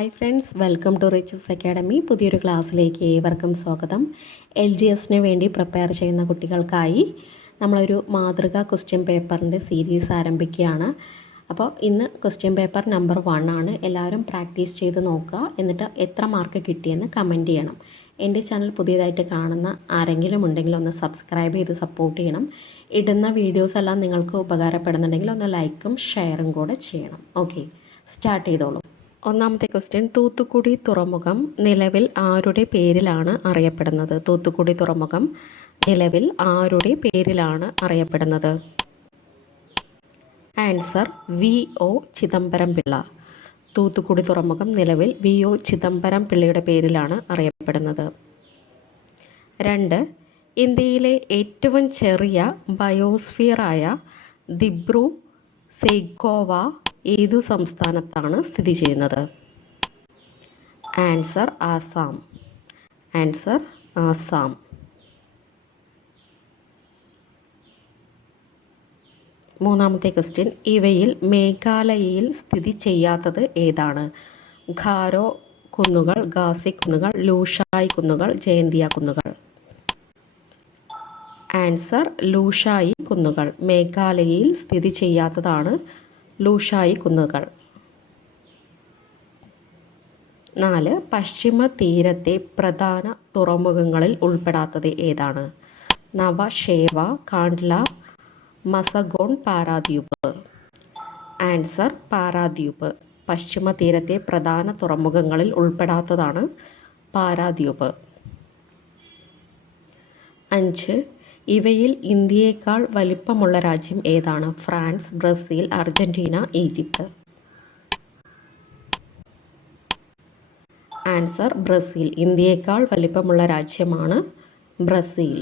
Hi friends, welcome to Richu's academy. പുതിയൊരു ക്ലാസ്സിലേക്ക് ഏവർക്കും സ്വാഗതം. LGSന് വേണ്ടി പ്രിപ്പയർ ചെയ്യുന്ന കുട്ടികൾക്കായി നമ്മളൊരു മാതൃക ക്വസ്റ്റ്യൻ പേപ്പറിൻ്റെ സീരീസ് ആരംഭിക്കുകയാണ്. അപ്പോൾ ഇന്ന് ക്വസ്റ്റ്യൻ പേപ്പർ നമ്പർ 1 ആണ്. എല്ലാവരും പ്രാക്ടീസ് ചെയ്ത് നോക്കുക. എന്നിട്ട് എത്ര മാർക്ക് കിട്ടിയെന്ന് കമൻറ്റ് ചെയ്യണം. എൻ്റെ ചാനൽ പുതിയതായിട്ട് കാണുന്ന ആരെങ്കിലും ഉണ്ടെങ്കിൽ ഒന്ന് സബ്സ്ക്രൈബ് ചെയ്ത് സപ്പോർട്ട് ചെയ്യണം. ഇടുന്ന വീഡിയോസ് എല്ലാം നിങ്ങൾക്ക് ഉപകാരപ്പെടുന്നുണ്ടെങ്കിൽ ഒന്ന് ലൈക്കും ഷെയറും കൂടെ ചെയ്യണം. ഓക്കെ, സ്റ്റാർട്ട് ചെയ്തോളൂ. ഒന്നാമത്തെ ക്വസ്റ്റ്യൻ, തൂത്തുക്കുടി തുറമുഖം നിലവിൽ ആരുടെ പേരിലാണ് അറിയപ്പെടുന്നത്? തൂത്തുക്കുടി തുറമുഖം നിലവിൽ ആരുടെ പേരിലാണ് അറിയപ്പെടുന്നത്? Answer VO Chidambaram Pillai. തൂത്തുക്കുടി തുറമുഖം നിലവിൽ VO ചിദംബരം പിള്ളയുടെ പേരിലാണ് അറിയപ്പെടുന്നത്. 2. ഇന്ത്യയിലെ ഏറ്റവും ചെറിയ ബയോസ്ഫിയറായ ദിബ്രു സൈഖോവ ഏതു സംസ്ഥാനത്താണ് സ്ഥിതി ചെയ്യുന്നത്? Answer Assam. Answer Assam. 3. Question, ഇവയിൽ മേഘാലയയിൽ സ്ഥിതി ചെയ്യാത്തത് ഏതാണ്? ഖാരോ കുന്നുകൾ, ഖാസി കുന്നുകൾ, ലൂഷായ് കുന്നുകൾ, ജയന്തിയ കുന്നുകൾ. ആൻസർ ലൂഷായി കുന്നുകൾ. മേഘാലയയിൽ സ്ഥിതി ചെയ്യാത്തതാണ് ലൂഷായി കുന്നുകൾ. 4. പശ്ചിമ തീരത്തെ പ്രധാന തുറമുഖങ്ങളിൽ ഉൾപ്പെടാത്തത് ഏതാണ്? നവ, ഷേവ, കാണ്ട്ല, മസഗോൺ, പാരാദ്വീപ്. ആൻസർ പാരാദ്വീപ്. പശ്ചിമ തീരത്തെ പ്രധാന തുറമുഖങ്ങളിൽ ഉൾപ്പെടാത്തതാണ് പാരാദ്വീപ്. 5. ഇവയിൽ ഇന്ത്യയേക്കാൾ വലിപ്പമുള്ള രാജ്യം ഏതാണ്? France, Brazil, Argentina, Egypt. Answer Brazil. ഇന്ത്യയേക്കാൾ വലിപ്പമുള്ള രാജ്യമാണ് ബ്രസീൽ.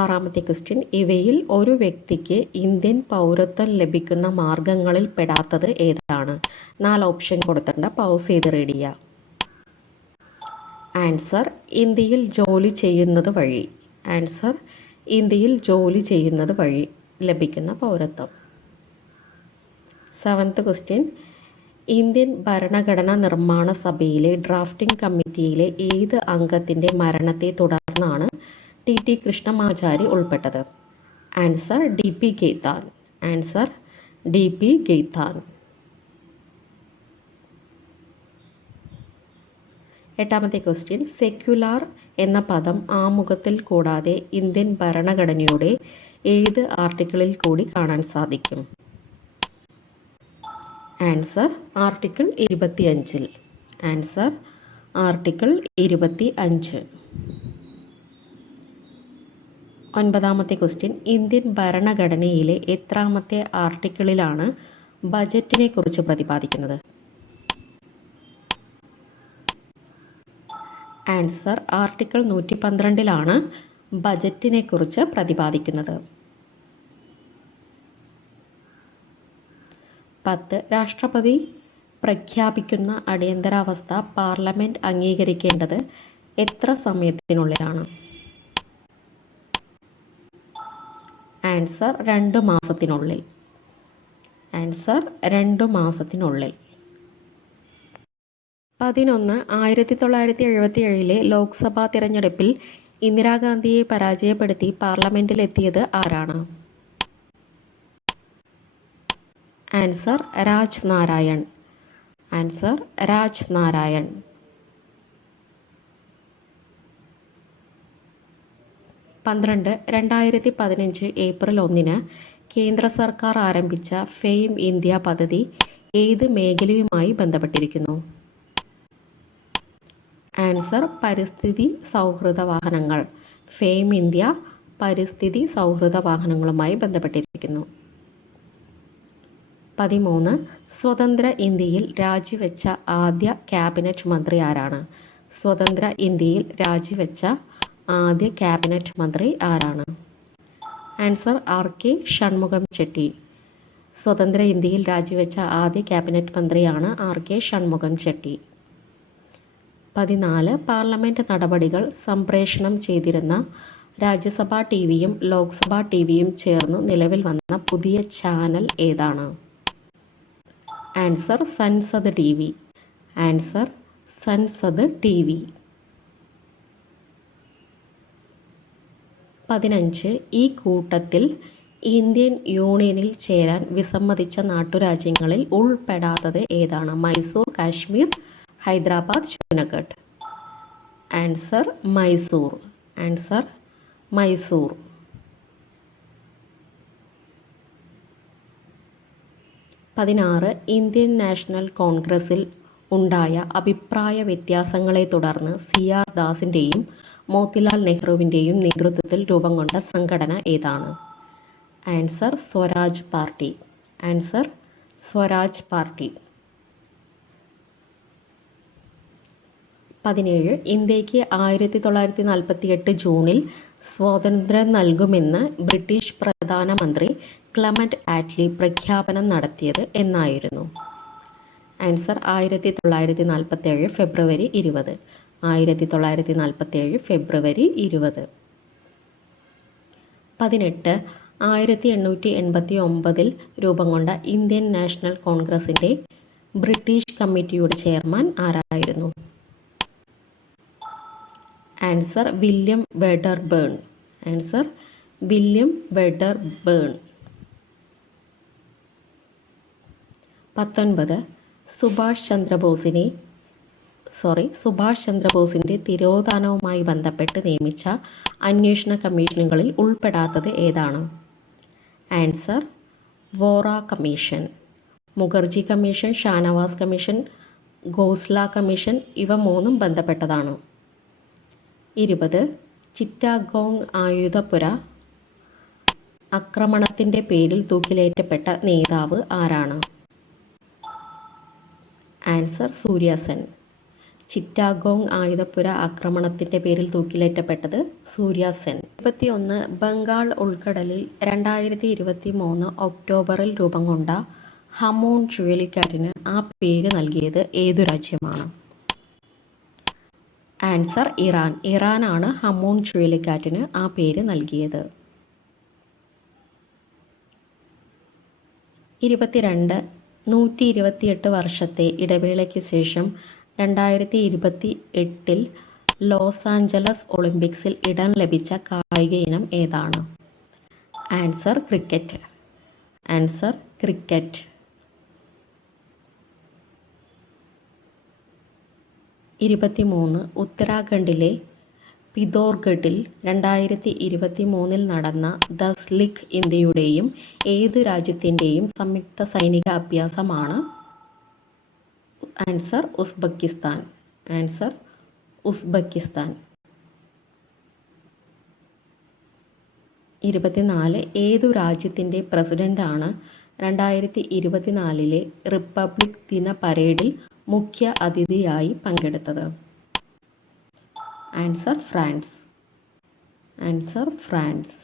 6. ക്വസ്റ്റ്യൻ, ഇവയിൽ ഒരു വ്യക്തിക്ക് ഇന്ത്യൻ പൗരത്വം ലഭിക്കുന്ന മാർഗങ്ങളിൽ പെടാത്തത് ഏതാണ്? 4 ഓപ്ഷൻ കൊടുത്തിട്ടുണ്ട്, പൗസ് ചെയ്ത് റീഡ് ചെയ്യുക. ആൻസർ ഇന്ത്യയിൽ ജോലി ചെയ്യുന്നത് വഴി. ആൻസർ ഇന്ത്യയിൽ ജോലി ചെയ്യുന്നത് വഴി ലഭിക്കുന്ന പൗരത്വം. 7. ക്വസ്റ്റ്യൻ, ഇന്ത്യൻ ഭരണഘടനാ നിർമ്മാണ സഭയിലെ ഡ്രാഫ്റ്റിംഗ് കമ്മിറ്റിയിലെ ഏത് അംഗത്തിൻ്റെ മരണത്തെ തുടർന്നാണ് TT കൃഷ്ണമാചാരി ഉൾപ്പെട്ടത്? Answer DP Khaitan. Answer DP Khaitan. 8. Question, secular എന്ന പദം ആമുഖത്തിൽ കൂടാതെ ഇന്ത്യൻ ഭരണഘടനയുടെ ഏത് ആർട്ടിക്കിളിൽ കൂടി കാണാൻ സാധിക്കും? Answer article 25. Answer article 25. 9. Question, Indian ഭരണഘടനയിലെ എത്രാമത്തെ ആർട്ടിക്കിളിലാണ് ബജറ്റിനെ കുറിച്ച് പ്രതിപാദിക്കുന്നത്? ആൻസർ ആർട്ടിക്കിൾ 112 ബജറ്റിനെ കുറിച്ച് പ്രതിപാദിക്കുന്നത്. 10. രാഷ്ട്രപതി പ്രഖ്യാപിക്കുന്ന അടിയന്തരാവസ്ഥ പാർലമെന്റ് അംഗീകരിക്കേണ്ടത് എത്ര സമയത്തിനുള്ളിലാണ്? ആൻസർ 2 മാസത്തിനുള്ളിൽ. ആൻസർ 2 മാസത്തിനുള്ളിൽ. 11. 1977 ലോക്സഭാ തിരഞ്ഞെടുപ്പിൽ ഇന്ദിരാഗാന്ധിയെ പരാജയപ്പെടുത്തി പാർലമെന്റിലെത്തിയത് ആരാണ്? Answer Raj Narayan. Answer Raj Narayan. 12. 2015 April 1 കേന്ദ്ര സർക്കാർ ആരംഭിച്ച ഫെയിം ഇന്ത്യ പദ്ധതി ഏത് മേഖലയുമായി ബന്ധപ്പെട്ടിരിക്കുന്നു? ആൻസർ പരിസ്ഥിതി സൗഹൃദ വാഹനങ്ങൾ. ഫെയിം ഇന്ത്യ പരിസ്ഥിതി സൗഹൃദ വാഹനങ്ങളുമായി ബന്ധപ്പെട്ടിരിക്കുന്നു. 13. സ്വതന്ത്ര ഇന്ത്യയിൽ രാജിവെച്ച ആദ്യ ക്യാബിനറ്റ് മന്ത്രി ആരാണ്? സ്വതന്ത്ര ഇന്ത്യയിൽ രാജിവെച്ച ആദ്യ ക്യാബിനറ്റ് മന്ത്രി ആരാണ്? Answer RK Shanmukham Chetty. സ്വതന്ത്ര ഇന്ത്യയിൽ രാജിവെച്ച ആദ്യ ക്യാബിനറ്റ് മന്ത്രിയാണ് RK ഷൺമുഖം ചെട്ടി. 14. പാർലമെന്റ് നടപടികൾ സംപ്രേഷണം ചെയ്തിരുന്ന രാജ്യസഭാ ടിവിയും ലോക്സഭാ ടിവിയും ചേർന്ന് നിലവിൽ വന്ന പുതിയ ചാനൽ ഏതാണ്? Answer Sansad TV. Answer Sansad TV. 15. ഈ കൂട്ടത്തിൽ ഇന്ത്യൻ യൂണിയനിൽ ചേരാൻ വിസമ്മതിച്ച നാട്ടുരാജ്യങ്ങളിൽ ഉൾപ്പെടാത്തത് ഏതാണ്? Mysore, Kashmir, Hyderabad, Junagadh. Answer Mysore. Answer Mysore. 16. Indian national കോൺഗ്രസിൽ ഉണ്ടായ അഭിപ്രായ വ്യത്യാസങ്ങളെ തുടർന്ന് CR ദാസിൻ്റെയും മോത്തിലാൽ നെഹ്റുവിൻ്റെയും നേതൃത്വത്തിൽ രൂപം കൊണ്ട സംഘടന ഏതാണ്? Answer Swaraj party. Answer Swaraj party. 17. ഇന്ത്യക്ക് 1948 ജൂണിൽ സ്വാതന്ത്ര്യം നൽകുമെന്ന് ബ്രിട്ടീഷ് പ്രധാനമന്ത്രി ക്ലെമന്റ് ആറ്റ്ലി പ്രഖ്യാപനം നടത്തിയത് എന്നായിരുന്നു? ആൻസർ 1947 ഫെബ്രുവരി 20. 1947 ഫെബ്രുവരി 20. 18. 1889 രൂപം കൊണ്ട ഇന്ത്യൻ നാഷണൽ കോൺഗ്രസിൻ്റെ ബ്രിട്ടീഷ് കമ്മിറ്റിയുടെ ചെയർമാൻ ആരായിരുന്നു? Answer William Wedderburn. Answer William Wedderburn. 19. Subhash ചന്ദ്രബോസിൻ്റെ തിരോധാനവുമായി ബന്ധപ്പെട്ട് നിയമിച്ച അന്വേഷണ കമ്മീഷനുകളിൽ ഉൾപ്പെടാത്തത് ഏതാണ്? Answer Vohra commission. Mukherjee commission, Shahnawaz commission, Khosla commission ഇവ മൂന്നും ബന്ധപ്പെട്ടതാണ്. 20. ചിറ്റാഗോങ് ആയുധപുര ആക്രമണത്തിൻ്റെ പേരിൽ തൂക്കിലേറ്റപ്പെട്ട നേതാവ് ആരാണ്? ആൻസർ സൂര്യ സെൻ. ചിറ്റാഗോങ് ആയുധപുര ആക്രമണത്തിൻ്റെ പേരിൽ തൂക്കിലേറ്റപ്പെട്ടത് സൂര്യ സെൻ. 21. ബംഗാൾ ഉൾക്കടലിൽ 2023 ഒക്ടോബറിൽ രൂപം കൊണ്ട ഹമൂൺ ചുഴലിക്കാറ്റിന് ആ പേര് നൽകിയത് ഏതു രാജ്യമാണ്? Answer Iran. ഇറാനാണ് ഹമൂൺ ചുഴലിക്കാറ്റിന് ആ പേര് നൽകിയത്. 22. 128 വർഷത്തെ ഇടവേളയ്ക്ക് ശേഷം 2028 ലോസ് ആഞ്ചലസ് ഒളിമ്പിക്സിൽ ഇടം ലഭിച്ച കായിക ഇനം ഏതാണ്? Answer cricket. Answer cricket. 23. ഉത്തരാഖണ്ഡിലെ പിതോർഗഡിൽ 2023 നടന്ന ദസ്ലിഖ് ഇന്ത്യയുടെയും ഏതു രാജ്യത്തിൻ്റെയും സംയുക്ത സൈനിക അഭ്യാസമാണ്? Answer Uzbekistan. Answer Uzbekistan. 24. ഏതു രാജ്യത്തിൻ്റെ പ്രസിഡന്റാണ് 2024 റിപ്പബ്ലിക് ദിന പരേഡിൽ മുഖ്യ അതിഥിയായി പങ്കെടുത്തത്? Answer France. Answer France.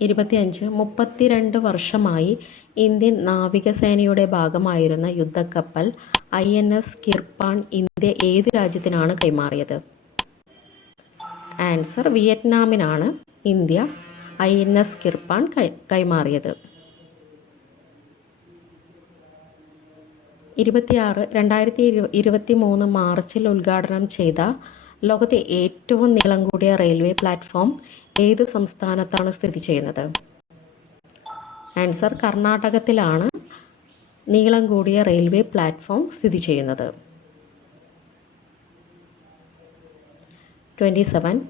25. 32 വർഷമായി ഇന്ത്യൻ നാവികസേനയുടെ ഭാഗമായിരുന്ന യുദ്ധക്കപ്പൽ INS കിർപ്പാൺ ഇന്ത്യ ഏത് രാജ്യത്തിനാണ് കൈമാറിയത്? ആൻസർ വിയറ്റ്നാമിനാണ് ഇന്ത്യ INS കിർപ്പാൺ കൈമാറിയത്. 26. 2023 മാർച്ചിൽ ഉദ്ഘാടനം ചെയ്ത ലോകത്തെ ഏറ്റവും നീളം കൂടിയ റെയിൽവേ പ്ലാറ്റ്ഫോം ഏത് സംസ്ഥാനത്താണ് സ്ഥിതി ചെയ്യുന്നത്? ആൻസർ കർണാടകത്തിലാണ് നീളം കൂടിയ റെയിൽവേ പ്ലാറ്റ്ഫോം സ്ഥിതി ചെയ്യുന്നത്. 27.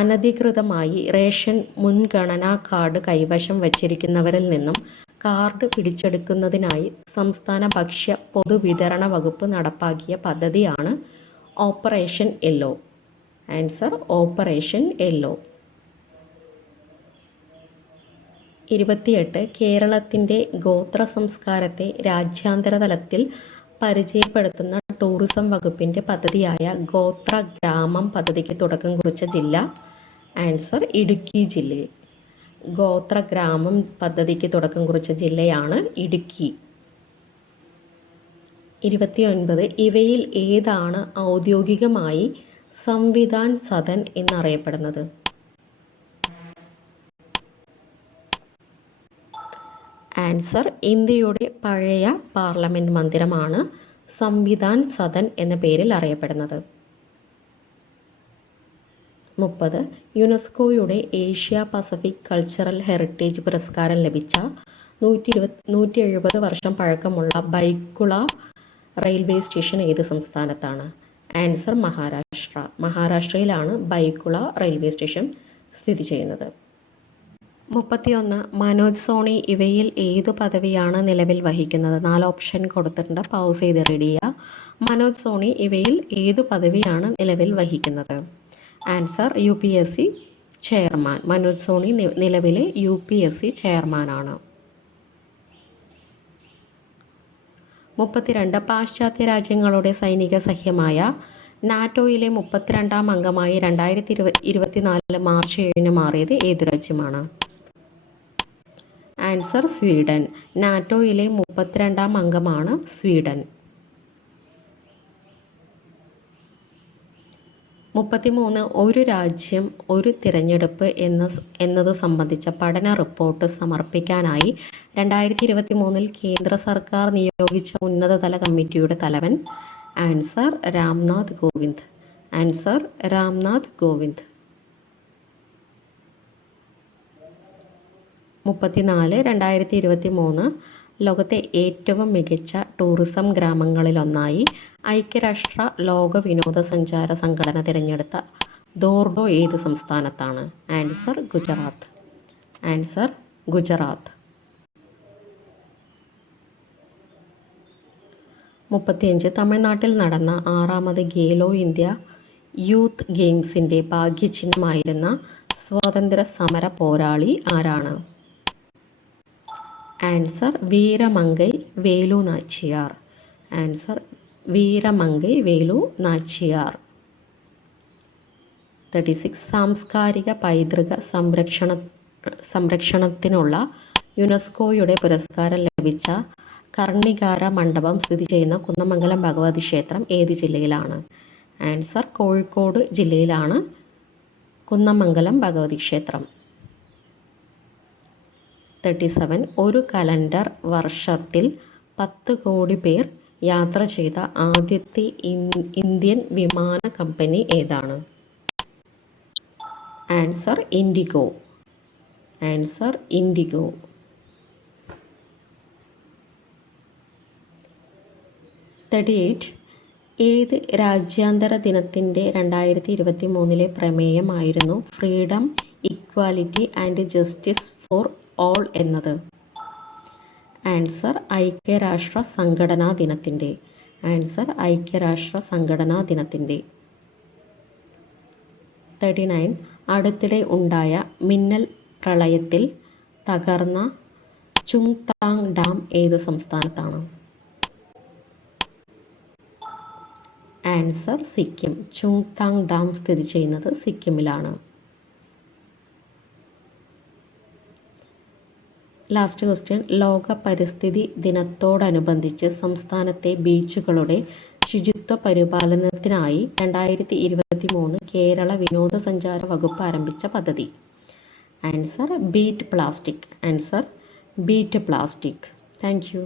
അനധികൃതമായി റേഷൻ മുൻഗണനാ കാർഡ് കൈവശം വച്ചിരിക്കുന്നവരിൽ നിന്നും കാർഡ് പിടിച്ചെടുക്കുന്നതിനായി സംസ്ഥാന ഭക്ഷ്യ പൊതുവിതരണ വകുപ്പ് നടപ്പാക്കിയ പദ്ധതിയാണ് operation yellow. Answer operation yellow. 28. കേരളത്തിൻ്റെ ഗോത്ര സംസ്കാരത്തെ രാജ്യാന്തര തലത്തിൽ പരിചയപ്പെടുത്തുന്ന ടൂറിസം വകുപ്പിൻ്റെ പദ്ധതിയായ ഗോത്ര ഗ്രാമം പദ്ധതിക്ക് തുടക്കം കുറിച്ച ജില്ല? ആൻസർ ഇടുക്കി ജില്ല. ഗോത്ര ഗ്രാമം പദ്ധതിക്ക് തുടക്കം കുറിച്ച ജില്ലയാണ് ഇടുക്കി. 29. ഇവയിൽ ഏതാണ് ഔദ്യോഗികമായി സംവിധാൻ സദൻ എന്നറിയപ്പെടുന്നത്? ആൻസർ ഇന്ത്യയുടെ പഴയ പാർലമെന്റ് മന്ദിരമാണ് സംവിധാൻ സദൻ എന്ന പേരിൽ അറിയപ്പെടുന്നത്. 30. യുനെസ്കോയുടെ ഏഷ്യ പസഫിക് കൾച്ചറൽ ഹെറിറ്റേജ് പുരസ്കാരം ലഭിച്ച 170 വർഷം പഴക്കമുള്ള ബൈക്കുള റെയിൽവേ സ്റ്റേഷൻ ഏത് സംസ്ഥാനത്താണ്? ആൻസർ മഹാരാഷ്ട്ര. മഹാരാഷ്ട്രയിലാണ് ബൈക്കുള റെയിൽവേ സ്റ്റേഷൻ സ്ഥിതി ചെയ്യുന്നത്. 31. മനോജ് സോണി ഇവയിൽ ഏതു പദവിയാണ് നിലവിൽ വഹിക്കുന്നത്? 4 ഓപ്ഷൻ കൊടുത്തിട്ടുണ്ട്, പൗസ് ചെയ്ത് റീഡ് ചെയ്യുക. മനോജ് സോണി ഇവയിൽ ഏതു പദവിയാണ് നിലവിൽ വഹിക്കുന്നത്? Answer UPSC chairman. Manoj Soni നിലവിലെ UPSC ചെയർമാനാണ്. 32. പാശ്ചാത്യ രാജ്യങ്ങളുടെ സൈനിക സഖ്യമായ നാറ്റോയിലെ 32ാം അംഗമായി 2024 മാർച്ച് 7 മാറിയത് ഏതു രാജ്യമാണ്? Answer Sweden. നാറ്റോയിലെ 32ാം അംഗമാണ് സ്വീഡൻ. 33. ഒരു രാജ്യം ഒരു തിരഞ്ഞെടുപ്പ് എന്നത് സംബന്ധിച്ച പഠന റിപ്പോർട്ട് സമർപ്പിക്കാനായി 2023 കേന്ദ്ര സർക്കാർ നിയോഗിച്ച ഉന്നതതല കമ്മിറ്റിയുടെ തലവൻ? ആൻസർ രാംനാഥ് കോവിന്ദ്. ആൻസർ രാംനാഥ് കോവിന്ദ്. 34. 2023 ലോകത്തെ ഏറ്റവും മികച്ച ടൂറിസം ഗ്രാമങ്ങളിലൊന്നായി ഐക്യരാഷ്ട്ര ലോക വിനോദസഞ്ചാര സംഘടന തിരഞ്ഞെടുത്ത ദോർഡോ ഏത് സംസ്ഥാനത്താണ്? ആൻസർ ഗുജറാത്ത്. ആൻസർ ഗുജറാത്ത്. 35. തമിഴ്നാട്ടിൽ നടന്ന 6ാമത് ഖേലോ ഇന്ത്യ യൂത്ത് ഗെയിംസിൻ്റെ ഭാഗ്യചിഹ്നമായിരുന്ന സ്വാതന്ത്ര്യ സമര പോരാളി ആരാണ്? ആൻസർ വീരമംഗൈ വേലു നാച്ചിയാർ. ആൻസർ വീരമംഗൈ വേലു നാച്ചിയാർ. 36. സാംസ്കാരിക പൈതൃക സംരക്ഷണത്തിനുള്ള യുനെസ്കോയുടെ പുരസ്കാരം ലഭിച്ച കർണികാര മണ്ഡപം സ്ഥിതി ചെയ്യുന്ന കുന്നമംഗലം ഭഗവതി ക്ഷേത്രം ഏത് ജില്ലയിലാണ്? ആൻസർ കോഴിക്കോട് ജില്ലയിലാണ് കുന്നമംഗലം ഭഗവതി ക്ഷേത്രം. 37. ഒരു കലണ്ടർ വർഷത്തിൽ 10 കോടി പേർ യാത്ര ചെയ്ത ആദ്യത്തെ ഇന്ത്യൻ വിമാന കമ്പനി ഏതാണ്? ആൻസർ ഇൻഡിഗോ. ആൻസർ ഇൻഡിഗോ. 38. ഏത് രാജ്യാന്തര ദിനത്തിൻ്റെ 2023 പ്രമേയമായിരുന്നു freedom, equality and justice for all എന്നത്? ആൻസർ ഐക്യരാഷ്ട്ര സംഘടനാ ദിനത്തിൻ്റെ. ആൻസർ ഐക്യരാഷ്ട്ര സംഘടനാ ദിനത്തിൻ്റെ. 39. അടുത്തിടെ ഉണ്ടായ മിന്നൽ പ്രളയത്തിൽ തകർന്ന ചുങ്താങ് ഡാം ഏത് സംസ്ഥാനത്താണ്? ആൻസർ സിക്കിം. ചുങ്താങ് ഡാം സ്ഥിതി ചെയ്യുന്നത് സിക്കിമിലാണ്. Last question. ലോക പരിസ്ഥിതി ദിനത്തോടനുബന്ധിച്ച് സംസ്ഥാനത്തെ ബീച്ചുകളുടെ ശുചിത്വ പരിപാലനത്തിനായി 2023 കേരള വിനോദസഞ്ചാര വകുപ്പ് ആരംഭിച്ച പദ്ധതി? Answer beat plastic. Answer beat plastic. Thank you.